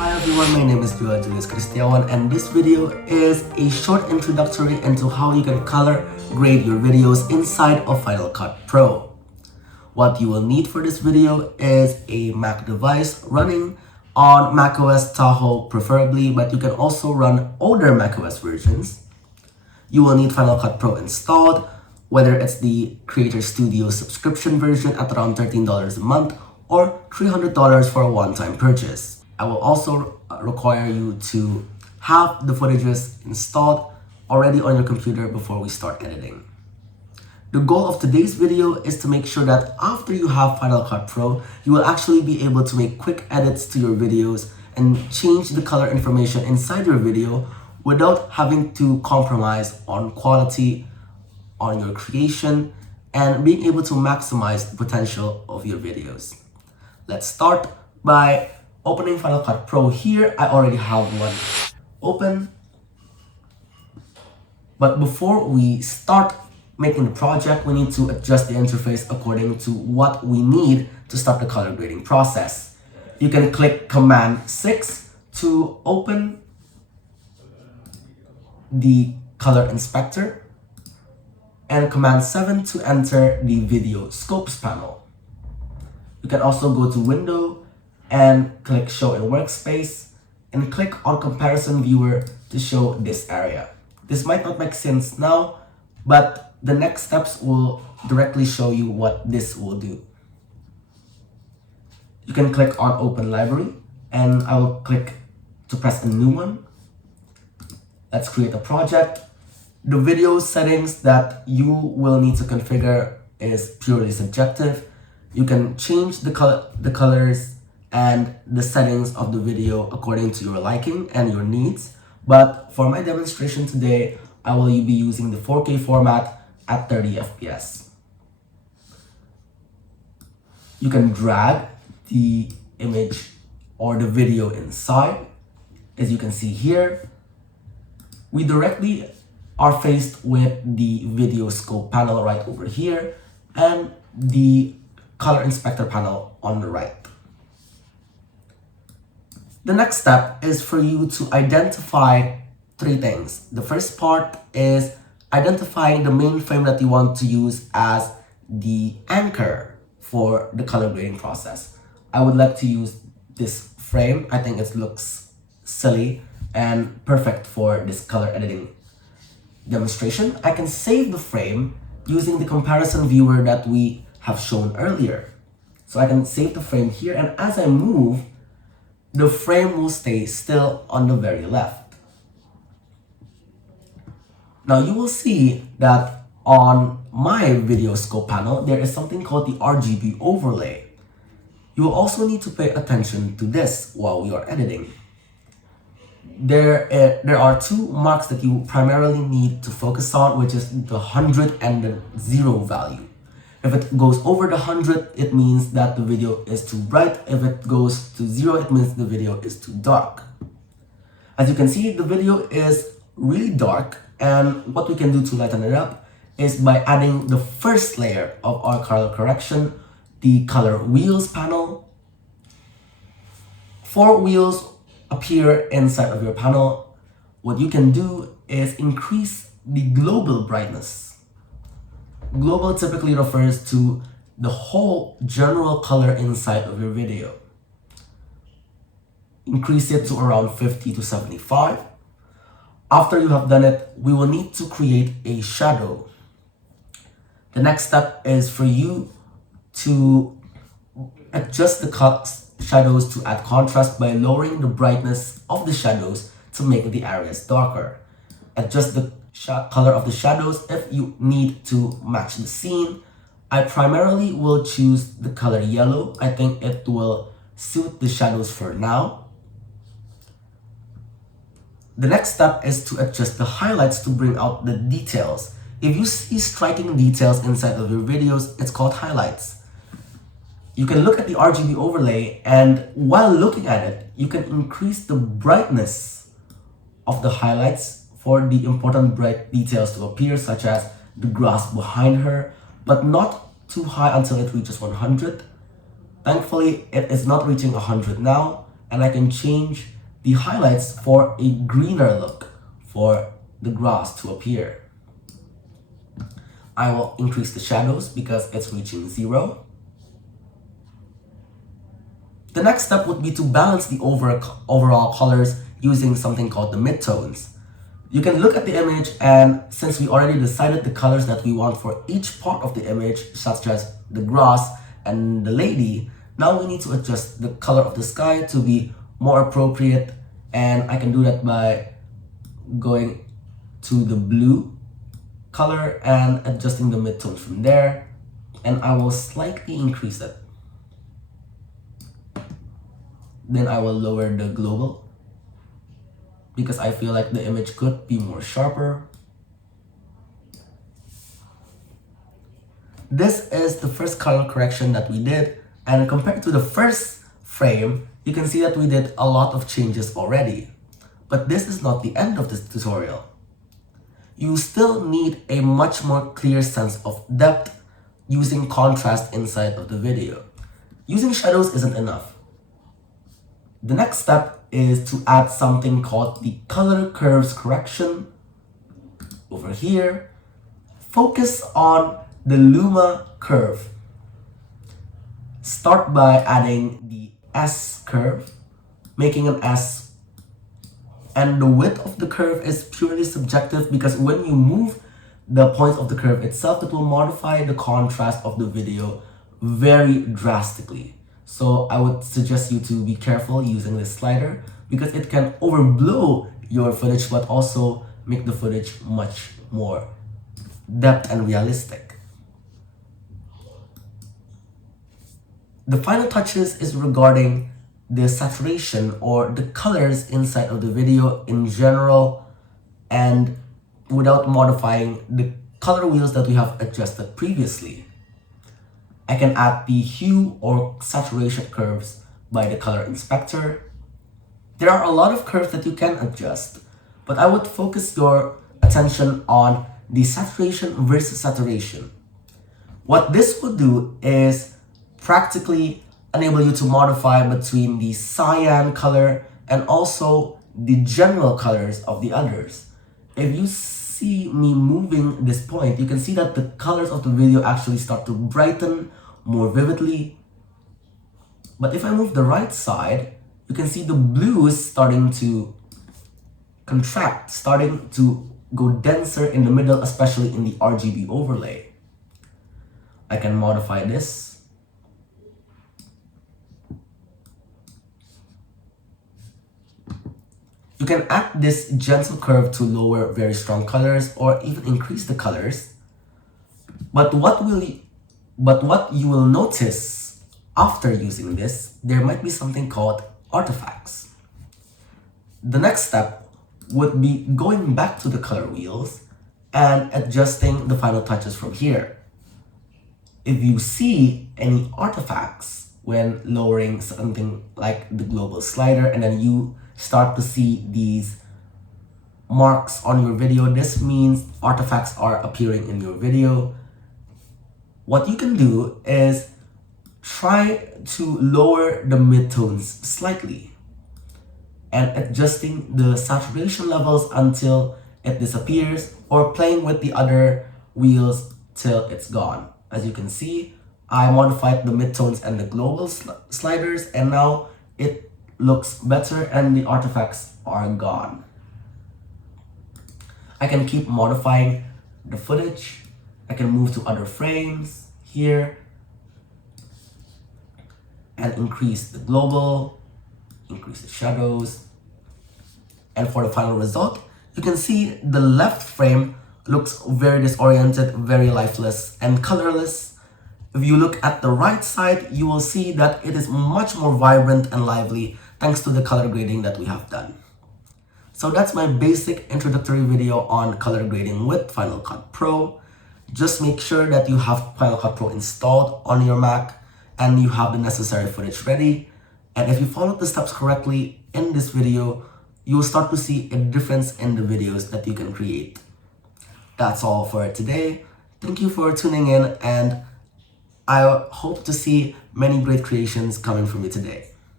Hi everyone, my name is Kristiawan and this video is a short introductory into how you can color grade your videos inside of Final Cut Pro. What you will need for this video is a Mac device running on macOS Tahoe preferably, but you can also run older macOS versions. You will need Final Cut Pro installed, whether it's the Creator Studio subscription version at around $13 a month or $300 for a one-time purchase. I will also require you to have the footages installed already on your computer before we start editing. The goal of today's video is to make sure that after you have Final Cut Pro, you will actually be able to make quick edits to your videos and change the color information inside your video without having to compromise on quality, on your creation, and being able to maximize the potential of your videos. Let's start by opening Final Cut Pro. Here, I already have one open. But before we start making the project, we need to adjust the interface according to what we need to start the color grading process. You can click Command 6 to open the color inspector and Command 7 to enter the video scopes panel. You can also go to Window and click Show in Workspace and click on Comparison Viewer to show this area. This might not make sense now, but the next steps will directly show you what this will do. You can click on Open Library and I will click to press a new one. Let's create a project. The video settings that you will need to configure is purely subjective. You can change the colors and the settings of the video according to your liking and your needs. But for my demonstration today, I will be using the 4K format at 30 FPS. You can drag the image or the video inside. As you can see here, we directly are faced with the video scope panel right over here and the color inspector panel on the right. The next step is for you to identify three things. The first part is identifying the main frame that you want to use as the anchor for the color grading process. I would like to use this frame. I think it looks silly and perfect for this color editing demonstration. I can save the frame using the comparison viewer that we have shown earlier. So I can save the frame here, and as I move, the frame will stay still on the very left. Now you will see that on my video scope panel, there is something called the RGB Overlay. You will also need to pay attention to this while we are editing. There are two marks that you primarily need to focus on, which is the 100 and the 0 value. If it goes over the 100, it means that the video is too bright. If it goes to 0, it means the video is too dark. As you can see, the video is really dark, and what we can do to lighten it up is by adding the first layer of our color correction, the color wheels panel. 4 wheels appear inside of your panel. What you can do is increase the global brightness. Global typically refers to the whole general color inside of your video. Increase it to around 50 to 75. After you have done it, we will need to create a shadow. The next step is for you to adjust the shadows to add contrast by lowering the brightness of the shadows to make the areas darker. Adjust the color of the shadows if you need to match the scene. I primarily will choose the color yellow. I think it will suit the shadows for now. The next step is to adjust the highlights to bring out the details. If you see striking details inside of your videos, it's called highlights. You can look at the RGB overlay, and while looking at it, you can increase the brightness of the highlights for the important bright details to appear, such as the grass behind her, but not too high until it reaches 100. Thankfully, it is not reaching 100 now. and I can change the highlights for a greener look for the grass to appear. I will increase the shadows because it's reaching 0. The next step would be to balance the overall colors using something called the midtones. You can look at the image, and since we already decided the colors that we want for each part of the image, such as the grass and the lady, now we need to adjust the color of the sky to be more appropriate, and I can do that by going to the blue color and adjusting the midtones from there, and I will slightly increase it. Then I will lower the global because I feel like the image could be more sharper. This is the first color correction that we did, and compared to the first frame, you can see that we did a lot of changes already. But this is not the end of this tutorial. You still need a much more clear sense of depth using contrast inside of the video. Using shadows isn't enough. The next step is to add something called the color curves correction. Over here, focus on the Luma curve. Start by adding the S curve, making an S, and the width of the curve is purely subjective because when you move the points of the curve itself, it will modify the contrast of the video very drastically. So I would suggest you to be careful using this slider because it can overblow your footage but also make the footage much more depth and realistic. The final touches is regarding the saturation or the colors inside of the video in general and without modifying the color wheels that we have adjusted previously. I can add the hue or saturation curves by the color inspector. There are a lot of curves that you can adjust, but I would focus your attention on the saturation versus saturation. What this will do is practically enable you to modify between the cyan color and also the general colors of the others. If you see me moving this point, you can see that the colors of the video actually start to brighten more vividly. But if I move the right side, you can see the blues starting to contract, starting to go denser in the middle, especially in the RGB overlay. I can modify this. You can add this gentle curve to lower very strong colors or even increase the colors. But what you will notice after using this, there might be something called artifacts. The next step would be going back to the color wheels and adjusting the final touches from here. If you see any artifacts when lowering something like the global slider and then you start to see these marks on your video, this means artifacts are appearing in your video. What you can do is try to lower the midtones slightly and adjusting the saturation levels until it disappears or playing with the other wheels till it's gone. As you can see, I modified the midtones and the global sliders and now it looks better and the artifacts are gone. I can keep modifying the footage. I can move to other frames here and increase the global, increase the shadows. And for the final result, you can see the left frame looks very disoriented, very lifeless and colorless. If you look at the right side, you will see that it is much more vibrant and lively thanks to the color grading that we have done. So that's my basic introductory video on color grading with Final Cut Pro. Just make sure that you have Final Cut Pro installed on your Mac and you have the necessary footage ready. And if you follow the steps correctly in this video, you will start to see a difference in the videos that you can create. That's all for today. Thank you for tuning in and I hope to see many great creations coming from you today.